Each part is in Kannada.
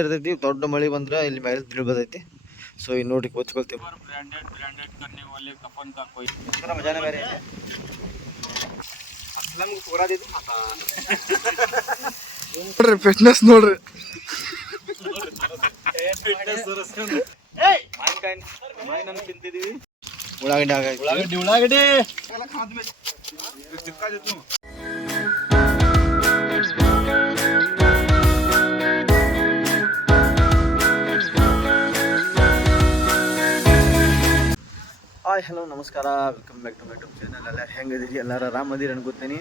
ಇರ್ತೈತಿ ದೊಡ್ಡ ಮಳೆ ಬಂದ್ರೆ ಇಲ್ಲಿ ಮೇಲೆ ಬೀಳ್ಬೋದೈತಿ. ಸೊ ಇಲ್ಲಿ ನೋಡಿ ಕೂತ್ಕೊಳ್ತೀವಿ ನೋಡ್ರಿ ಫಿಟ್ನೆಸ್ ನೋಡ್ರಿ. ಉಳ್ಳಾಗಡ್ಡಿ ಉಳ್ಳಾಗಡ್ಡಿ ಉಳ್ಳಾಗಡ್ಡಿ. ಹಾಯ್ ಹಲೋ ನಮಸ್ಕಾರ. Welcome back to my YouTube channel ಎಲ್ಲ ಹೆಂಗದಿರಿ ಎಲ್ಲರೂ ಆರಾಮದಿರಿ ಅನ್ಕೋತೀನಿ.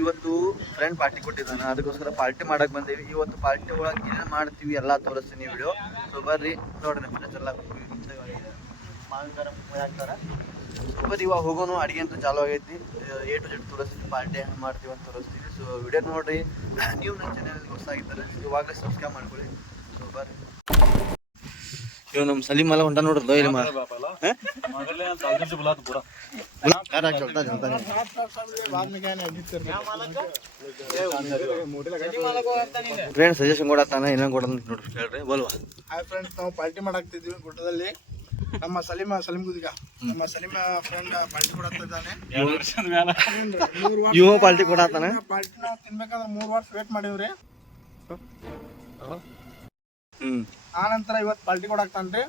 ಇವತ್ತು ಫ್ರೆಂಡ್ ಪಾರ್ಟಿ ಕೊಟ್ಟಿದ್ದಾನೆ. ಅದಕ್ಕೋಸ್ಕರ ಪಾರ್ಟಿ ಮಾಡಕ್ಕೆ ಬಂದೀವಿ. ಇವತ್ತು ಪಾರ್ಟಿ ಒಳಗೆ ಏನೇನು ಮಾಡ್ತೀವಿ ಎಲ್ಲ ತೋರಿಸ್ತೀನಿ ವಿಡಿಯೋ ಸೊ ಬರ್ರಿ. ನೋಡ್ರಿ ಎಲ್ಲ ಮಾವಿನ ಹಾಕ್ತಾರೆ ಸೊ ಬರ್ರಿ, ಇವಾಗ ಹೋಗೋನು. ಅಡುಗೆ ಅಂತೂ ಚಾಲು ಆಗೈತಿ. ಎ ಟು ಜೆಡ್ ತೋರಿಸ್ತೀವಿ ಪಾರ್ಟಿ ಹೆಂಗೆ ಮಾಡ್ತೀವಿ ಅಂತ ತೋರಿಸ್ತೀವಿ ಸೊ ವಿಡಿಯೋ ನೋಡ್ರಿ. ನೀವು ನನ್ನ ಚಾನಲ್ಗೆ ಹೊಸಾಗಿದ್ದಾರೆ ಇವಾಗಲೇ ಸಬ್ಸ್ಕ್ರೈಬ್ ಮಾಡ್ಕೊಳ್ಳಿ. ಸೊ ಬರ್ರಿ. ಇವ್ ನಮ್ ಸಲೀಮ್ ಅಲ್ಲ ಹೊಂಟ ನೋಡ್ರಿ ಇಲ್ಲಿ ಫ್ರೆಂಡ್ ಸಜೆಷನ್ ಕೊಡತ್ತಾನ ಏನ ಕೊಡ ನೋಡ್ರಿ. ಹೇಳ್ರಿ ಬಲ್ವಾ? ಹಾಯ್ ಫ್ರೆಂಡ್ಸ್ ನಾವು ಪಾರ್ಟಿ ಮಾಡಾಕ್ತಿದ್ವಿ ಗುಡ್ಡದಲ್ಲಿ. ನಮ್ಮ ಸಲೀಮ ಸಲೀಮ್ ಗುದಿಗ ನಮ್ಮ ಸಲೀಮ ಫ್ರೆಂಡ್ ಪಾರ್ಟಿ ಕೊಡತ್ತಿದ್ದಾನೆ ಇವ ಪಾರ್ಟಿ ಕೊಡತ್ತಾನ ಪಾರ್ಟಿನ ತಿನ್ಬೇಕಾದ್ರೆ ಮೂರು ವರ್ಷ ವೇಟ್ ಮಾಡಿವ್ರಿ. ಆ ನಂತರ ಇವತ್ತು ಪಾಲ್ಟಿ ಕೊಡಕ್ ತಂದ್ರಿ.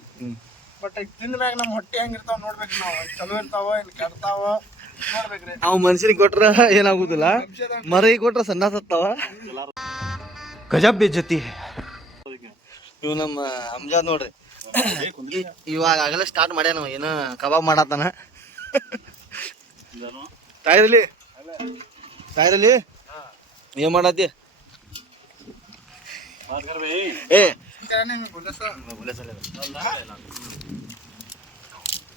ಬಟ್ ಈಗ ತಿಂದ ಮ್ಯಾಗ ನಮ್ ಹೊಟ್ಟೆ ಹೆಂಗಿರ್ತಾವ ನೋಡ್ಬೇಕು ನಾವು. ಚಲೋ ಇರ್ತಾವ ಇನ್ ಕೆಡ್ತಾವ ನೋಡ್ಬೇಕ್ರಿ. ಅವ್ ಮನುಷ್ಯನಿಗೆ ಕೊಟ್ರ ಏನಾಗುದಿಲ್ಲ. ಮರಿಗೆ ಕೊಟ್ರ ಸಣ್ಣ ಸತ್ತಾವ. ಗಜಬ್ ಜೊತೆ. ಇವ್ ನಮ್ಮ ಅಮ್ಜಾದ್ ನೋಡ್ರಿ. ಇವಾಗ ಆಗಲೇ ಸ್ಟಾರ್ಟ್ ಮಾಡ್ಯಾನ ಏನ ಕಬಾಬ್ ಮಾಡತ್ತಾನ. ತಾಯಿರಲಿ ತಾಯಿರಲಿ ಏನ್ ಮಾಡತ್ತಿ? ಏ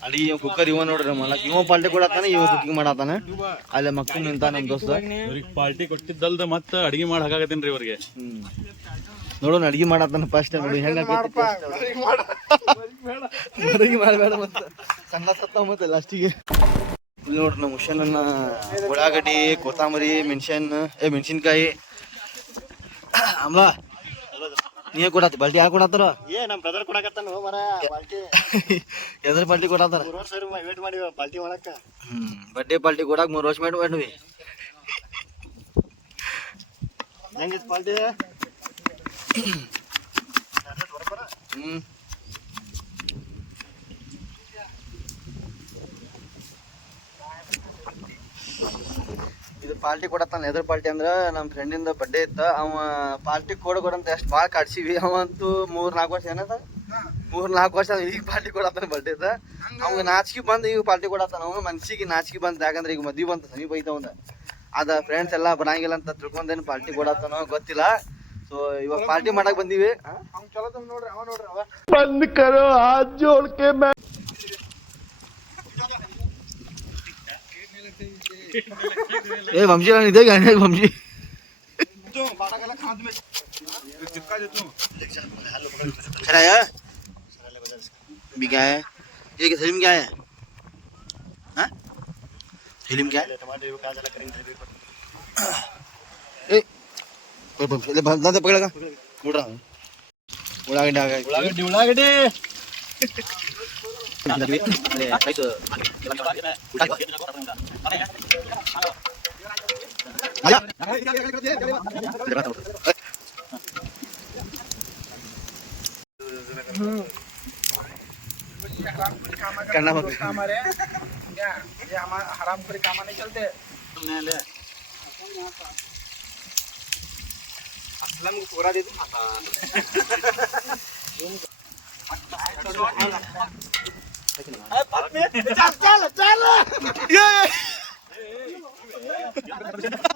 ಅಲ್ಲಿ ಇವ ಕುಕ್ಕರ್ ಇವ ನೋಡ್ರಿ ಮಲಕ್ ಇವ ಪಾಲ್ಟಿ ಕೊಡತ್ತಾನ ಇವ ಕುಕ್ಕಿಂಗ್ ಮಾಡತ್ತಾನ. ಅಲ್ಲೇ ಮಕ್ಕಳು ನಿಂತ ನಮ್ ದೋಸ್ತ. ಇವ್ರಿಗೆ ಪಾಲ್ಟಿ ಕೊಟ್ಟಿದ್ದಲ್ದ ಮತ್ತೆ ಅಡಿಗೆ ಮಾಡಿ ಹಾಕಾಕತ್ತೀನ್ರಿ ಇವ್ರಿಗೆ? ನೋಡೋಣ ಅಡಿಗೆ ಮಾಡತ್ತಾನ ಫಸ್ಟ್ ನೋಡಿ. ಹೆಂಗ ಅಡಿಗೆ ಮಾಡಬೇಡ ಮತ್ತ. ಸಣ್ಣ ಸತ್ತ ಮತ್ತೆ ಲಾಸ್ಟಿಗೆ ಇಲ್ಲಿ ನೋಡ್ರಿ ನಮ್ಮ ಹುಷನನ್ನ ಉಳ್ಳಾಗಡ್ಡಿ ಕೊತ್ತಂಬರಿ ಮೆಣಸಿನ್ ಏ ಮೆಣಸಿನ್ಕಾಯಿ. ಅಮ್ಲ. ನೀ ಕೊಡತ್ತಿ ಬಲ್ಟಿ ಯಾಕೆ ಕೊಡತ್ತಾರ? ಏ ನಮ್ಮ ಬ್ರದರ್ ಕೊಡಕತ್ತಾನ ಮರ ಬಾಲ್ಟಿ. ಎದ್ರ ಬಲ್ಟಿ ಕೊಡತ್ತಾರ? ಮೂರು ವರ್ಷ ವೇಟ್ ಮಾಡಿ ಬಲ್ಟಿ ಮಾಡಕ್ಕ. ಹ್ಮ್ ಬಡ್ಡೆ ಪಾಲ್ಟಿ ಕೊಡಾಕ ಮೂರು ವರ್ಷ ಮಾಡಿ ಮಾಡ್ವಿ. ಹೆಂಗಿತ್ತು ಪಾಲ್ಟಿ ಹ್ಮ್. ಇದು ಪಾರ್ಟಿ ಕೊಡತ್ತಾನ ಎದ್ರ ಪಾರ್ಟಿ ಅಂದ್ರ ನಮ್ಮ ಫ್ರೆಂಡಿಂದ ಬಡ್ಡೆ ಇತ್ತ ಅವ ಪಾರ್ಟಿ ಕೊಡ ಕೊಡಂತ ಎಷ್ಟು ಭಾಳ ಕಾಡ್ಸಿವಿ. ಅವಂತೂ ಮೂರ್ ನಾಲ್ಕು ವರ್ಷ ಏನದ? ಮೂರ್ ನಾಲ್ಕು ವರ್ಷ ಈಗ ಪಾರ್ಟಿ ಕೊಡತ್ತಾನ ಬಡ್ಡೆ ಇದ್ದ ಅವ್ ನಾಚಿಕೆ ಬಂದು ಈಗ ಪಾರ್ಟಿ ಕೊಡತ್ತಾನ ಅವನು ಮನ್ಸಿಗೆ ನಾಚಿಕೆ ಬಂತ ಯಾಕಂದ್ರೆ ಈಗ ಮದ್ವಿ ಬಂತ ಸಮೀಪ ಐತ ಅವಂದ ಅದ ಫ್ರೆಂಡ್ಸ್ ಎಲ್ಲ ಬರಂಗಿಲ್ಲ ಅಂತ ತಿಳ್ಕೊಂಡೇನು ಪಾರ್ಟಿ ಕೊಡತ್ತಾನೋ ಗೊತ್ತಿಲ್ಲ. ಸೊ ಇವಾಗ ಪಾರ್ಟಿ ಮಾಡಕ್ ಬಂದಿವಿ. ಬಂದ್ ಕರೋ ತಂದ್ ए भमजी रानी दे गाने भमजी जो बाटा गला खांद में चिपका जो तू खड़ा है? भी क्या है? ये किस फ़िल्म क्या है? हाँ? फ़िल्म क्या है? टमाटर को काजला करेंगे ए कोई बम ले बम दादा तो पकड़ेगा। उड़ रहा हूँ। उड़ा के डागा उड़ा के उड़ा के दे। अरे भाई तो उड़ा के karena ya haram Hai, Pak Mi. Jalan, jalan, jalan. Ya, ya.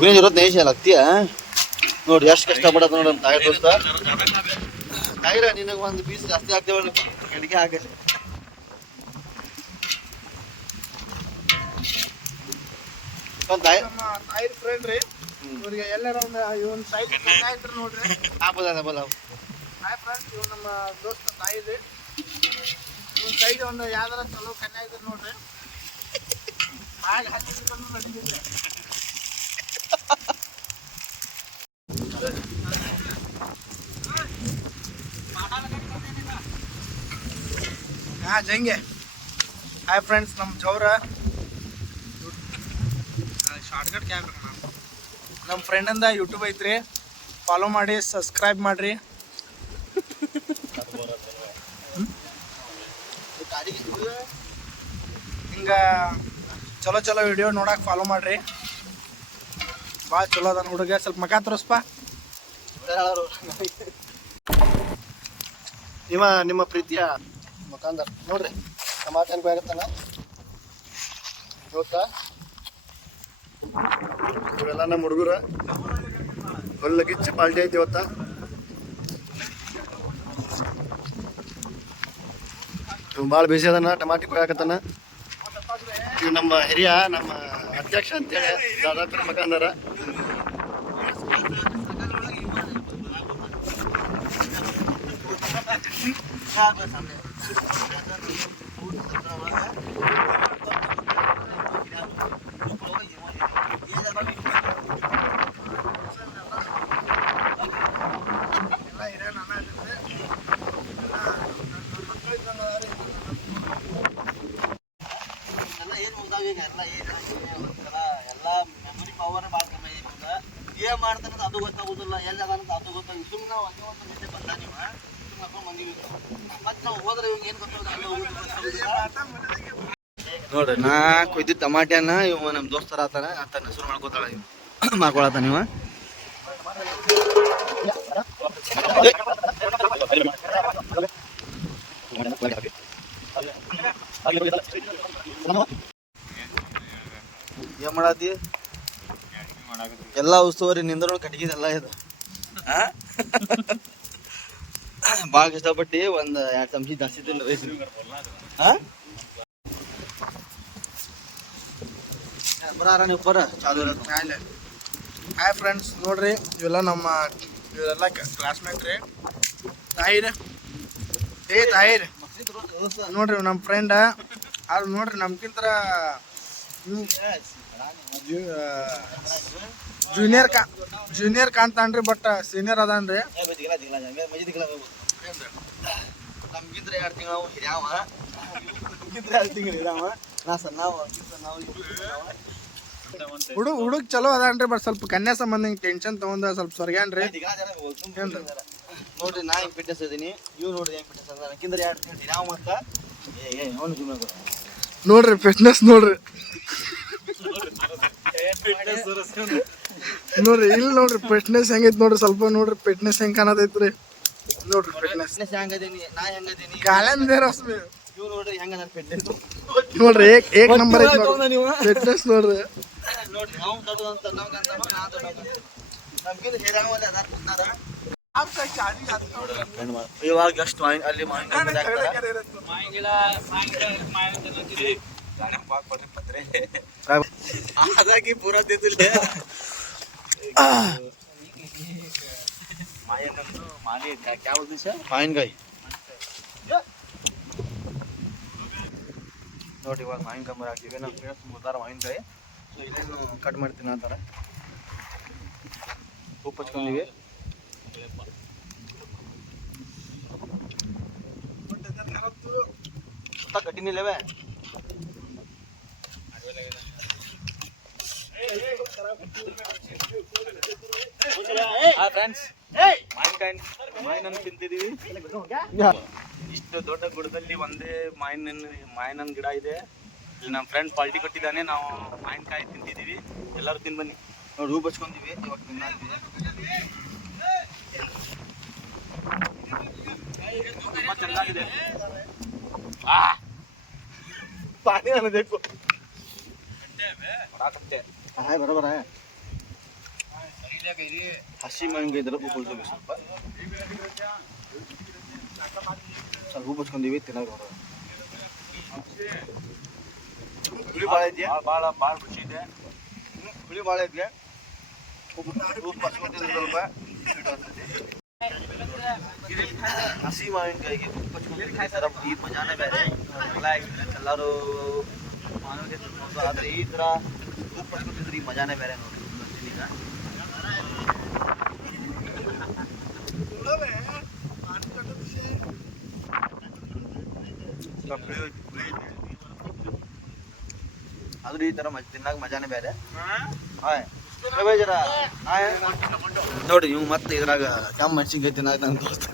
ಬೇರೆ ಇರೋದು ನೈಸ್ ಆಗ್ತೀಯ ನೋಡಿ ಎಷ್ಟು ಕಷ್ಟಪಡತ್ತ ನೋಡಿ ನಮ್ಮ ತಾಯಿ ದೋಸ್ತ. ತಾಯಿರ ನಿನಗೆ ಒಂದು ಪೀಸ್ ಜಾಸ್ತಿ ಆಗ್ತೇವೆ ಅಡಿಗೆ ಆಗಲ್ಲ. ನೋಡ್ರಿ. ಆಪದ ಬಲ್ಲ ತಾಯಿ ಫ್ರೆಂಡ್ ಇವ್ ನಮ್ಮ ದೋಸ್ತ ತಾಯಿ ಇದೆ ಇವನ್ ಒಂದು ಯಾವ್ದಾರ ಚಲೋ ಕನ್ಯಾ ಇದ್ರೆ ನೋಡ್ರಿ. ಆಗ ಹಾಕಿದ್ರು ನಡೀತಿದ್ರೆ ಹಾ ಜಂಗೆ. ಹಾಯ್ ಫ್ರೆಂಡ್ಸ್ ನಮ್ಮ ಜೌರ. ಶಾರ್ಟ್ಕಟ್ ಕ್ಯಾಮ್ರಾ ನಮ್ಮ ಫ್ರೆಂಡಿಂದ ಯೂಟ್ಯೂಬ್ ಐತ್ರಿ. ಫಾಲೋ ಮಾಡಿ ಸಬ್ಸ್ಕ್ರೈಬ್ ಮಾಡ್ರಿ. ಹಿಂಗ ಚಲೋ ಚಲೋ ವಿಡಿಯೋ ನೋಡಕ್ಕೆ ಫಾಲೋ ಮಾಡ್ರಿ. ಭಾಳ ಚಲೋ ಅದ ಹುಡುಗ. ಸ್ವಲ್ಪ ಮಕ ತೋರಿಸ್ಪ. ನಿಮ್ಮ ನಿಮ್ಮ ಪ್ರೀತಿಯ ಮುಖಾಂತರ. ನೋಡ್ರಿ ಟಮಾಟ ಅನ್ಕೋ ಗೊತ್ತಾ? ಇವರೆಲ್ಲ ನಮ್ಮ ಹುಡುಗರು. ಒಳ್ಳೆ ಗಿಚ್ಚ ಪಾಲ್ಟಿ ಐತಿ ಇವತ್ತ. ಭಾಳ ಬಿಸಿ ಅದನ್ನ ಟಮಾಟಿ ಕೊಯ್ಯಾಕತ್ತಾನ ಇವ್ ನಮ್ಮ ಹಿರಿಯ ನಮ್ಮ ಅಧ್ಯಕ್ಷ ಅಂತೇಳಿ ದಾದಾಪುರ ಮಕಾಂದರ ಎಲ್ಲ ಹಿರಿಯ ನಾನ ಇದ್ದಿದ್ದೆ. ಎಲ್ಲ ನನ್ನ ಮಕ್ಳು ಇದ್ದಂಗೆ ಅದಾರಿ. ಎಲ್ಲ ಏನು ಮುಂದಾಗ ಈಗ ಎಲ್ಲ ಏನು ಒಂಥರ ಎಲ್ಲ ಮೆಮೊರಿ ಪವರ್ ಭಾಳ ಕಮ್ಮಿ ಐತಿ ಈಗ ಏನ್ ಮಾಡ್ತಾನಂತ ಅದು ಗೊತ್ತಾಗೋದಿಲ್ಲ ಎಲ್ಲಿ ಅದಾನಂತ ಅದು ಗೊತ್ತಾಗ ಸುಮ್ಮನೆ ನಾವು ಅದೇ ಒಂದು ಮುಂದೆ ಬಂದ ನೀವು ಸುಮ್ಮನೆ ಹಾಕೊಂಡು ಬಂದೀವಿ ಮತ್ತೆ ನಾವು ಹೋದ್ರೆ ಇವಾಗ ಏನು ಗೊತ್ತಾಗೋದಿಲ್ಲ ನೋಡ್ರಿ ನಾ ಕೊಯ್ದು ಟಮಾಟ್ಯಾನ ಇವ ನಮ್ಮ ದೋಸ್ತರ ಆತಾನ ಅಂತ ಹೆಸರು ಮಾಡ್ಕೋತಾಳ ನೀವು ಮಾಡ್ಕೊಳತಾನ ಇವ. ಏನ್ ಮಾಡತ್ತಿ ಎಲ್ಲ ಉಸ್ತುವಾರಿ ನಿಂದ್ರ ಕಟ್ಗಿದೆಲ್ಲ ಇದು. ಭಾಳ ಇಷ್ಟಪಟ್ಟು ಒಂದ್ ಎರಡ್ ಚಮಚಿ ಜಾಸ್ತಿ ತಿನ್ರಿ ಬರಾರ ನೀವು ಬರ ಚಾಲು. ಹಾಯ್ ಫ್ರೆಂಡ್ಸ್ ನೋಡ್ರಿ ಇವೆಲ್ಲ ನಮ್ಮ ಇವರೆಲ್ಲ ಕ್ಲಾಸ್ಮೇಟ್ ರೀ. ತಾಯಿರ ಏ ತಾಯಿರ ನೋಡ್ರಿ ನಮ್ಮ ಫ್ರೆಂಡ ಅದು ನೋಡ್ರಿ ನಮ್ಗಿಂತ ಜೂನಿಯರ್ ಕಾ ಜೂನಿಯರ್ ಕಾಣ್ತಾನ್ರಿ ಬಟ್ ಸೀನಿಯರ್ ಅದಾನ್ರಿ. ನಮ್ಗಿಂತ್ರ ಎರಡು ತಿಂಗಳು ಹಿರಿಯಾವ. ನಮ್ಗಿದ್ರೆ ಎರಡು ತಿಂಗಳು ಹಿರಿಯವ. ಹುಡುಗ ಹುಡುಗ ಚಲೋ ಅದಾನ್ರಿ ಬಟ್ ಸ್ವಲ್ಪ ಕನ್ಯಾ ಸಂಬಂಧ ಹಿಂಗೆ ಟೆನ್ಷನ್ ತಗೊಂಡ ಸ್ವಲ್ಪ ಸೊರ್ಗ್ಯಾನ್ರಿ ನೋಡ್ರಿ ನಾ ಹಿಂಗ್ ಫಿಟ್ನೆಸ್ ಇದೀನಿ ಇವ್ ನೋಡ್ರಿ ಹೆಂಗ್ ಫಿಟ್ನೆಸ್ ಅದ ಯಾರು ಎರಡು ನಾವು ಮತ್ತ ನೋಡ್ರಿ ಫಿಟ್ನೆಸ್ ನೋಡ್ರಿ. ನೋಡ್ರಿ ಇಲ್ಲಿ ನೋಡ್ರಿ ಫಿಟ್ನೆಸ್ ಹೆಂಗೈತಿ ನೋಡ್ರಿ ಸ್ವಲ್ಪ ನೋಡ್ರಿ ಫಿಟ್ನೆಸ್ ಹೆಂಗ್ ಕಾಣತೈತ್ರಿ. ನೋಡ್ರಿ ಫಿಟ್ನೆಸ್ ಹೆಂಗದೀನಿ ನಾ ಹೆಂಗದೀನಿ? ಕಾಲೇನ್ ಬೇರೆ ಹೊಸ್ಮಿ ಇವ್ ನೋಡ್ರಿ ಹೆಂಗ ನನ್ನ ಫಿಟ್ನೆಸ್ ನೋಡ್ರಿ ಏಕ್ ಏಕ್ ನಂಬರ್ ಐತಿ ನೋಡ್ರಿ ಫಿಟ್ನೆಸ್ ನೋಡ್ರಿ ನೋಡ್ರಿ ನಾವು ದೊಡ್ಡದಂತ ನಮ್ಗಂತ ನಾ ದೊಡ್ಡವ ನಮ್ಗಿಂತ ಹಿರಿಯವ ಅದಾರ ಕುಂತಾರ ಇವಾಗ ಎಷ್ಟು ಮಾವಿನ ಅಲ್ಲಿ ಮಾವಿನ ಗಿಡ ಹಾಕ್ತಾರ ಅದಾಗಿ ಪೂರ ತಿಂದಿಲ್ಲ ಮಾವಿನಕಾಯಿ ನೋಡಿ ಇವಾಗ ಮಾವಿನಕಾಯಿ ಮರ ಹಾಕಿವಿ ನಮ್ಮ ಫ್ರೆಂಡ್ಸ್ ಮುದ್ದಾರ ಮಾವಿನಕಾಯಿ ಸೊ ಇಲ್ಲೇನು ಕಟ್ ಮಾಡ್ತೀನಿ ಅಂತಾರೆ ಉಪ್ಪು ಹಚ್ಕೊಂಡಿವಿ ಸುತ್ತ ಕಟ್ಟಿನಿಲ್ಲವೇ ಫ್ರೆಂಡ್ಸ್ ಮಾವಿನಕಾಯಿ ಮಾವಿನನ್ನು ತಿಂತಿದೀವಿ ಇಷ್ಟು ದೊಡ್ಡ ಗುಡದಲ್ಲಿ ಒಂದೇ ಮಾವಿನ ಮಾವಿನ ಗಿಡ ಇದೆ. ಇಲ್ಲಿ ನಮ್ಮ ಫ್ರೆಂಡ್ ಪಾಲ್ಟಿ ಕೊಟ್ಟಿದ್ದಾನೆ. ನಾವು ಮಾವಿನಕಾಯಿ ತಿಂತಿದೀವಿ ಎಲ್ಲರೂ ತಿನ್ ಬನ್ನಿ. ನೋಡಿ ಹೂ ತಿನ್ನಾಕ್ತೀವಿ ತುಂಬಾ ಚೆನ್ನಾಗಿದೆ! ಪಾನಿ ಅನ್ನಬೇಕು ಹಾಯ್ ಬರೋಬರ ಹಸಿ ಮಾವಿನಕಾಯಿ ಸ್ವಲ್ಪ. ಸ್ವಲ್ಪ ಉಪ್ಪು ಹಚ್ಕೊಂಡಿವಿ ತಿನ್ನೋಕೆ ಬರೋದು ಹುಳಿ ಭಾಳ ಇದೆಯಾ ಭಾಳ ಭಾಳ ರುಚಿ ಇದೆ ಹುಳಿ ಭಾಳ ಇದೆಯಾ ಉಪ್ಪು ಉಪ್ಪು ಹಚ್ಕೊಂಡಿದ್ರೆ ಸ್ವಲ್ಪ ಹಸಿ ಮಾವಿನಕಾಯಿಗೆ ಉಪ್ಪು ಹಚ್ಕೊಂಡು ಸರ ಈ ಮಜಾನೇ ಬೇರೆ ಎಲ್ಲ ಎಕ್ಸ್ಪೀರಿಯನ್ಸ್ ಎಲ್ಲರೂ ಮಾವಿನಕಾಯಿ ತಿನ್ಬೋದು ಆದರೆ ಈ ಥರ ಉಪ್ಪು ಹಚ್ಕೊಂಡಿದ್ರೆ ಈ ಮಜಾನೇ ಬೇರೆ ನೋಡಿ ಬರ್ತೀನಿ ಈಗ ಆದ್ರೂ ಈ ತರ ತಿನ್ನಾಕ ಮಜಾನೇ ಬೇರೆ. ನೋಡಿ ನೀವು ಮತ್ತೆ ಇದ್ರಾಗ ಕೆಮ್ಮ ಮೆಣಸಿನ್ಕಾಯಿ ತಿನ್ನಾಕ ನನ್ನ ದೋಸ್ತ.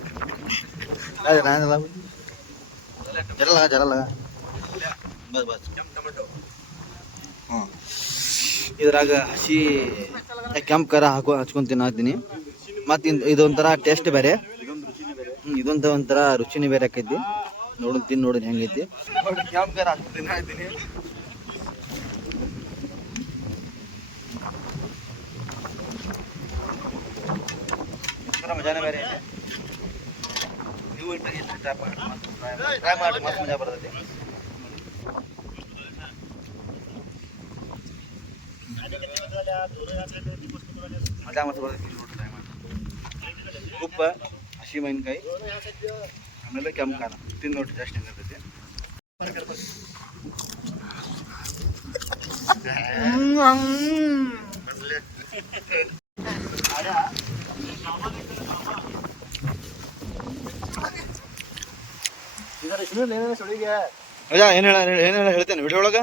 ನಾನಲ್ಲ ಜರಲ್ಲ ಜರಲ್ಲ. ಬಸ್ ಬಸ್ ಹ್ಞೂ ಇದ್ರಾಗ ಹಸಿ ಕೆಂಪು ಖಾರ ಹಾಕೋ ಹಚ್ಕೊಂಡು ತಿನ್ನಾತೀನಿ ಮತ್ತು ಇದೊಂಥರ ಟೇಸ್ಟ್ ಬೇರೆ. ಇದೊಂಥ ಒಂಥರ ರುಚಿನೇ ಬೇರೆ ಆಕೈತಿ. ನೋಡು ತಿನ್ ನೋಡಿ ಹೆಂಗೈತಿ ನೋಡಿ ಕೆಂಪು ಖಾರ ಹಾಕ್ಕೊಂಡು ತಿನ್ನಾತೀನಿ ಒಂಥರ ಮಜಾನೇ ಬೇರೆ ಐತಿ ನೀವು ಟ್ರೈ ಮಾಡಿ ಟ್ರೈ ಮಾಡಿ ಮಸ್ತ್ ಮಜಾ ಬರ್ತೈತಿ ಮಜಾ ಮಸ್ತ್ ಬರ್ತೈತಿ ನೋಡಿ ಟ್ರೈ ಮಾಡಿ ಉಪ್ಪ ಹಸಿ ಮೆಣಕಾಯಿ ಆಮೇಲೆ ಕೆಂಪು ಖಾರ. ತಿಂದು ನೋಡಿ ಜಾಸ್ತಿ ಹೆಂಗಿರ್ತೈತಿ ಅಯ್ಯ ಏನು ಏನು ಹೇಳ ಹೇಳ್ತೇನೆ ವಿಡಿಯೋ ಒಳಗೆ?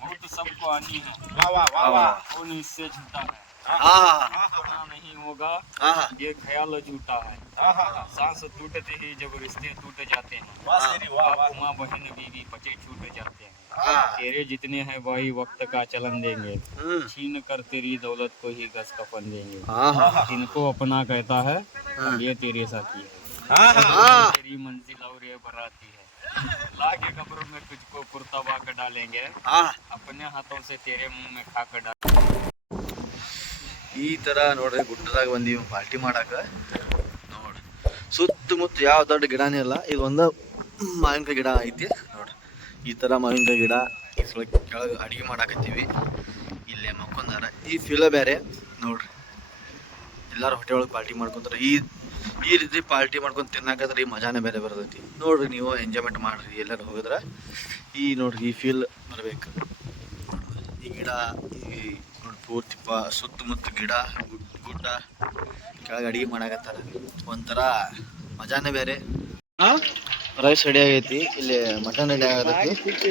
वो तो सबको आनी है। वाह वाह वाह हाँ। वाह। कौन इससे झूठा है? हाँ। नहीं होगा। हाँ, हाँ। ये ख्याल झूठा है। सांस टूटते ही जब रिश्ते टूट जाते हैं। माँ बहन बीवी बचे छूट जाते हैं। तेरे जितने हैं वही वक्त का चलन देंगे। हम्म। छीन कर तेरी दौलत को ही गस कपन देंगे। जिनको अपना कहता है ये तेरे साथी है। तेरी मंजिल और ये बराती है। ला के कब्रों में तुझको कुर्ता कर डालेंगे ಹಾ अपने हाथों से तेरे मुंह में खाकर डाल ಈ ತರ ನೋಡ್ರಿ ಗುಡ್ಡದಾಗ ಬಂದೀವಿ ಪಾರ್ಟಿ ಮಾಡಾಕ ನೋಡ್ರಿ ಸುತ್ತಮುತ್ತ ಯಾವ ದೊಡ್ಡ ಗಿಡನೇ ಇಲ್ಲ ಇದು ಒಂದು ಮಾವಿನಕಾಯಿ ಗಿಡ ಐತಿ ನೋಡ್ರಿ ಈ ತರ ಮಾವಿನಕಾಯಿ ಗಿಡ ಇದ್ರೊಳಗೆ ಕೆಳಗೆ ಅಡಿಗೆ ಮಾಡಾಕತ್ತೀವಿ ಇಲ್ಲೇ ಮಕ್ಕೊಂದಾರ ಈ ಫೀಲ ಬೇರೆ ನೋಡ್ರಿ ಎಲ್ಲಾರು ಹೊಟ್ಟೆ ಒಳಗೆ ಪಾರ್ಟಿ ಮಾಡ್ಕೊಂತಾರ ಈ ಈ ರೀತಿ ಪಾರ್ಟಿ ಮಾಡ್ಕೊಂಡು ತಿನ್ನಾಕಂದ್ರೆ ಈ ಮಜಾನೇ ಬೇರೆ ಬರ್ತೈತಿ. ನೋಡ್ರಿ ನೀವು ಎಂಜಾಯ್ಮೆಂಟ್ ಮಾಡ್ರಿ ಎಲ್ಲರೂ ಹೋಗಿದ್ರೆ? ಈ ನೋಡ್ರಿ ಈ ಫೀಲ್ ಬರಬೇಕು. ಈ ಗಿಡ ಈ ನೋಡಿ ಪೂರ್ತಿ ಪ ಸುತ್ತಮುತ್ತ ಗಿಡ ಗುಡ್- ಗುಡ್ಡ ಕೆಳಗೆ ಅಡಿಗೆ ಮಾಡಾಕತ್ತಾರ. ಒಂಥರ ಮಜಾನೇ ಬೇರೆ. ರೈಸ್ ರೆಡಿ ಆಗೈತಿ ಇಲ್ಲಿ ಮಟನ್ ರೆಡಿ ಆಗತೈತಿ.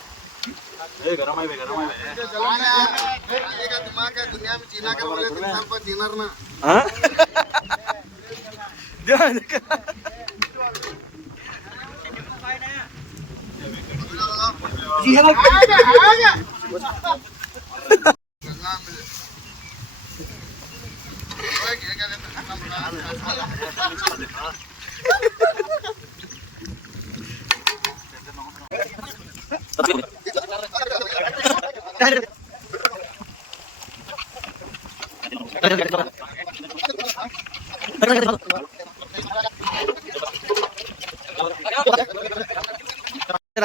Jangan, jangan. Iya,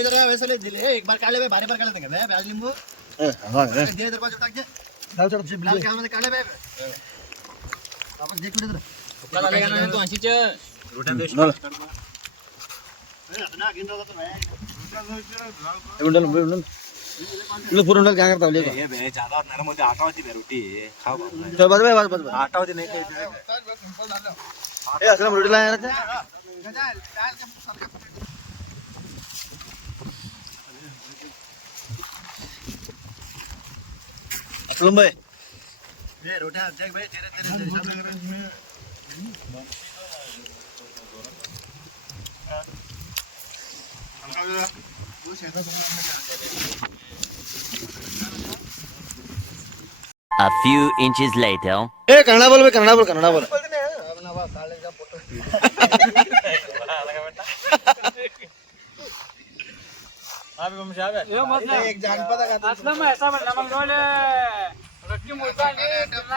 इधर आ, वैसे ले दिले ए, एक बार काले बे भारी बार काले देंगे बे प्याज नींबू हां दे इधर बाजू टाक दे डाल चढ़ से बिल्कुल क्या काले पूरा उंडल क्या करता है ले ये बे ज्यादा नरम होती आटा होती बे रोटी खाओ बाबा। चल बस बस बस आटा होती नहीं खाई ए असलम रोटी लाया था असलम भाई ए रोटियां देख भाई तेरे तेरे हिसाब से कर A few inches later. ए कन्नड़ा बोल बे कन्नड़ा बोल कन्नड़ा बोल एक ಜಾನಪದ ಗಾತ್ರ माहिती आपल्याला ना ಸರಿ ಬೋಲೋ ಜರಾ मच्छर बोलता अच्छा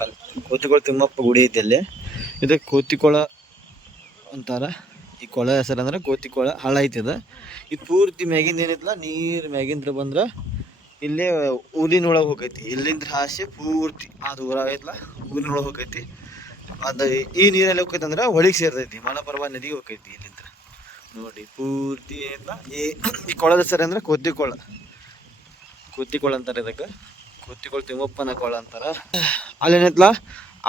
ಕಲ್, ಕೂತಿಕೊಳ ತಿಮ್ಮಪ್ಪ ಗುಡಿ ಐತೆ ಅಲ್ಲಿ. ಇದು ಕೋತಿಕೊಳ ಅಂತಾರ. ಈ ಕೊಳ ಹೆಸರು ಅಂದ್ರೆ ಕೋತಿಕೊಳ ಹಳ ಅದ. ಇದು ಪೂರ್ತಿ ಮ್ಯಾಗಿಂದ ಏನೈತಲ್ಲ ನೀರು ಮ್ಯಾಗಿಂದ್ರ ಬಂದ್ರೆ ಇಲ್ಲೇ ಊರಿನೊಳಗೆ ಹೋಗೈತಿ. ಇಲ್ಲಿಂದ ಹಾಸಿ ಪೂರ್ತಿ, ಆ ದೂರ ಐತಲ್ಲ ಊರಿನೊಳಗೆ ಹೋಗೈತಿ. ಅದು ಈ ನೀರಲ್ಲಿ ಹೋಗೈತೆ ಅಂದ್ರೆ ಹೊಳಿಗೆ ಸೇರ್ತೈತಿ, ಮಲಪರ್ವ ನದಿಗೆ ಹೋಗೈತಿ ಇಲ್ಲಿಂದ್ರ ನೋಡಿ, ಪೂರ್ತಿ ಐತಲ್ಲ ಈ ಕೊಳದ ಹೆಸರು ಅಂದ್ರೆ ಕೋತಿಕೊಳ. ಕೋತಿಕೊಳ ಅಂತಾರೆ ಇದಕ್ಕೆ. ಕೋತಿಕೊಳ ತಿಮ್ಮಪ್ಪನ ಕೊಳ ಅಂತಾರ. ಅಲ್ಲೇನೈತ್ಲ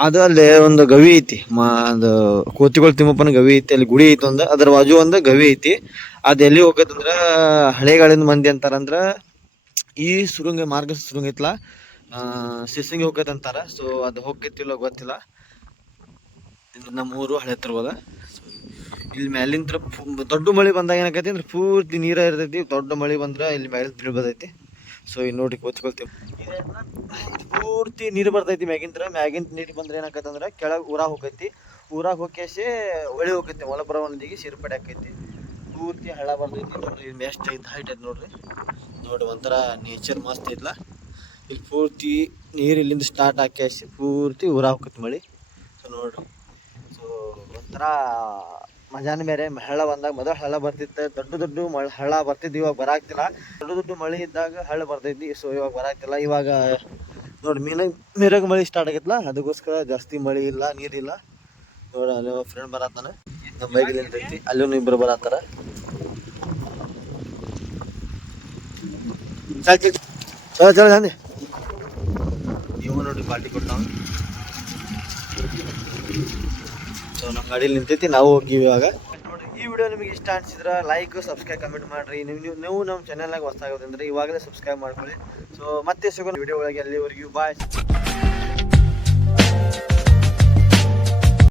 ಅದು ಅಲ್ಲಿ ಒಂದು ಗವಿ ಐತಿ. ಮಾ, ಅದು ಕೋತಿಗಳು ತಿಮ್ಮಪ್ಪನ ಗವಿ ಐತಿ. ಅಲ್ಲಿ ಗುಡಿ ಐತಿ ಒಂದು, ಅದ್ರ ಬಾಜು ಒಂದು ಗವಿ ಐತಿ. ಅದು ಎಲ್ಲಿ ಹೋಗತ್ತಂದ್ರ ಹಳೆಗಾಳಿನ ಮಂದಿ ಅಂತಾರಂದ್ರ ಈ ಸುರುಂಗ ಮಾರ್ಗ ಸುರಂಗ ಐತ್ಲ? ಆ ಹೋಗತ್ ಅಂತಾರ. ಸೊ ಅದು ಹೋಗ್ತಿಲ್ಲ ಗೊತ್ತಿಲ್ಲ. ನಮ್ಮ ಊರು ಹಳೆ ತರ್ಬೋದ ಇಲ್ಲಿ ಮ್ಯಾಲಿಂತ್ರ ದೊಡ್ಡ ಮಳೆ ಬಂದಾಗ ಏನಾಕೈತಿ ಅಂದ್ರೆ ಪೂರ್ತಿ ನೀರ ಇರ್ತೈತಿ. ದೊಡ್ಡ ಮಳೆ ಬಂದ್ರ ಇಲ್ಲಿ ಮ್ಯಾಲಿಂದ ಬೀಳ್ಬದೈತಿ. ಸೊ ಇಲ್ಲಿ ನೋಡಿ ಕೂತ್ಕೊಳ್ತೀವಿ ಪೂರ್ತಿ ನೀರು ಬರ್ತೈತಿ ಮ್ಯಾಗಿಂತ್ರ ಮ್ಯಾಗಿಂತ ನೀರು ಬಂದ್ರೆ ಏನಾಕತ್ತಂದ್ರೆ ಕೆಳಗೆ ಊರಾಗ ಹೋಗೈತಿ. ಊರಾಗ ಹೋಗಿ ಒಳಿ ಹೋಗೈತಿ, ಮಲಪ್ರಭಾ ನದಿಗೆ ಸೇರ್ಪಡೆ ಆಕೈತಿ ಪೂರ್ತಿ ಹಳ್ಳ ಬರ್ತೈತಿ ನೋಡ್ರಿ ಮೆಸ್ಟ್ ಐತಿ ಹೈಟ್ ಐತೆ ನೋಡ್ರಿ. ನೋಡಿ, ಒಂಥರ ನೇಚರ್ ಮಸ್ತ್ ಐತ್ಲ. ಇಲ್ಲಿ ಪೂರ್ತಿ ನೀರು ಇಲ್ಲಿಂದ ಸ್ಟಾರ್ಟ್ ಆಕ್ಯಾಸಿ ಪೂರ್ತಿ ಊರಾಗ ಹೋಗೈತಿ ಮಳಿ. ಸೊ ನೋಡ್ರಿ. ಸೊ ಒಂಥರ ಮಜಾನ ಬೇರೆ ಹಳ್ಳ ಬಂದಾಗ ಮೊದಲು ಹಳ್ಳ ಬರ್ತಿತ್ತು. ದೊಡ್ಡ ದೊಡ್ಡ ಮಳೆ ಹಳ್ಳ ಬರ್ತಿದ್ದು ಇವಾಗ ಬರಾಕ್ತಿಲ್ಲ. ದೊಡ್ಡ ದೊಡ್ಡ ಮಳೆ ಇದ್ದಾಗ ಹಳ್ಳ ಬರ್ತೈತಿ ಸೊ ಇವಾಗ ಬರಾಕ್ತಿಲ್ಲ. ಇವಾಗ ನೋಡಿ, ಮೀನ, ಮೀರಾಗ ಮಳೆ ಸ್ಟಾರ್ಟ್ ಆಗೈತಲ್ಲ ಅದಕ್ಕೋಸ್ಕರ ಜಾಸ್ತಿ ಮಳೆ ಇಲ್ಲ, ನೀರಿಲ್ಲ. ನೋಡಿ, ಅಲ್ಲಿ ಫ್ರೆಂಡ್ ಬರತ್ತಾನೆ. ನಮ್ಮ ಬೈಕಲ್ಲಿ ಅಲ್ಲೂ ಇಬ್ಬರು ಬರತ್ತಾರ. ಚಲ್ ಚಲ್ ಅಂದೆ ಇವ ನೋಡಿ ಪಾರ್ಟಿ ಕೊಡ್ತಾವ. ಸೊ ನಮ್ಮ ಗಾಡಿಯಲ್ಲಿ ನಿಂತೈತಿ, ನಾವು ಹೋಗಿವಿ ಇವಾಗ. ಈ ವಿಡಿಯೋ ನಿಮಗೆ ಇಷ್ಟ ಅನ್ಸಿದ್ರೆ ಲೈಕ್ ಸಬ್ಸ್ಕ್ರೈಬ್ ಕಮೆಂಟ್ ಮಾಡ್ರಿ. ನೀವು ನೀವು ನೀವು ನಮ್ಮ ಚಾನಲ್ನಾಗ ಹೊಸ್ತಾಗೋದಂದ್ರೆ ಇವಾಗಲೇ ಸಬ್ಸ್ಕ್ರೈಬ್ ಮಾಡ್ಕೊಳ್ಳಿ. ಸೊ ಮತ್ತೆ ಸಿಗೋಣ ವಿಡಿಯೋ ಒಳಗೆ ಅಲ್ಲಿವರೆಗೂ. ಬಾಯ್